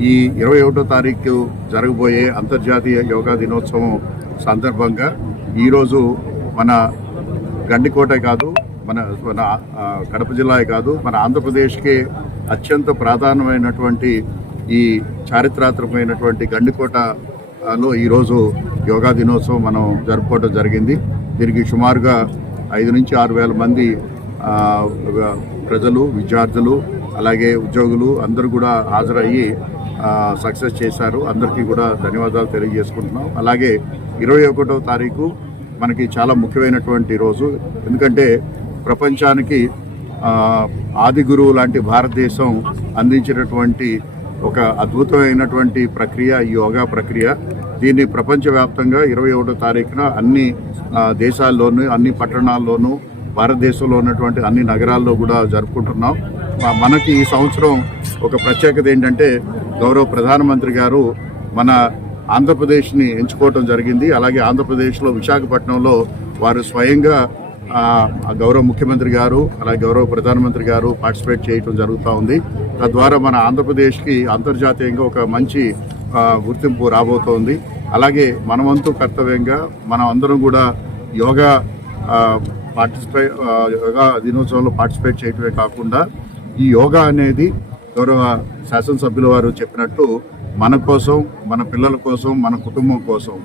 ఈ ఇరవై ఒకటో తారీఖు జరగబోయే అంతర్జాతీయ యోగా దినోత్సవం సందర్భంగా ఈరోజు మన గండికోట కాదు మన మన కడప జిల్లా కాదు మన ఆంధ్రప్రదేశ్కి అత్యంత ప్రాధాన్యమైనటువంటి ఈ చారిత్రాత్మకమైనటువంటి గండికోటలో ఈరోజు యోగా దినోత్సవం మనం జరుపుకోవడం జరిగింది. దీనికి సుమారుగా ఐదు నుంచి ఆరు వేల మంది ప్రజలు విద్యార్థులు అలాగే ఉద్యోగులు అందరూ కూడా హాజరయ్యి సక్సెస్ చేశారు. అందరికీ కూడా ధన్యవాదాలు తెలియజేసుకుంటున్నాం. అలాగే ఇరవై ఒకటో తారీఖు మనకి చాలా ముఖ్యమైనటువంటి రోజు. ఎందుకంటే ప్రపంచానికి ఆది గురువు లాంటి భారతదేశం అందించినటువంటి ఒక అద్భుతమైనటువంటి ప్రక్రియ ఈ యోగా ప్రక్రియ. దీన్ని ప్రపంచవ్యాప్తంగా ఇరవై ఒకటో తారీఖున అన్ని దేశాల్లోనూ అన్ని పట్టణాల్లోనూ భారతదేశంలో ఉన్నటువంటి అన్ని నగరాల్లో కూడా జరుపుకుంటున్నాం. మనకి ఈ సంవత్సరం ఒక ప్రత్యేకత ఏంటంటే గౌరవ ప్రధానమంత్రి గారు మన ఆంధ్రప్రదేశ్ని ఎంచుకోవటం జరిగింది. అలాగే ఆంధ్రప్రదేశ్లో విశాఖపట్నంలో వారు స్వయంగా గౌరవ ముఖ్యమంత్రి గారు అలాగే గౌరవ ప్రధానమంత్రి గారు పార్టిసిపేట్ చేయటం జరుగుతూ ఉంది. తద్వారా మన ఆంధ్రప్రదేశ్కి అంతర్జాతీయంగా ఒక మంచి గుర్తింపు రాబోతోంది అలాగే మనమంతు కర్తవ్యంగా మనం అందరం కూడా యోగా పార్టిసిపే యోగా దినోత్సవంలో పార్టిసిపేట్ చేయటమే కాకుండా ఈ యోగా అనేది గౌరవ శాసనసభ్యుల వారు చెప్పినట్టు మన కోసం మన పిల్లల కోసం మన కుటుంబం కోసం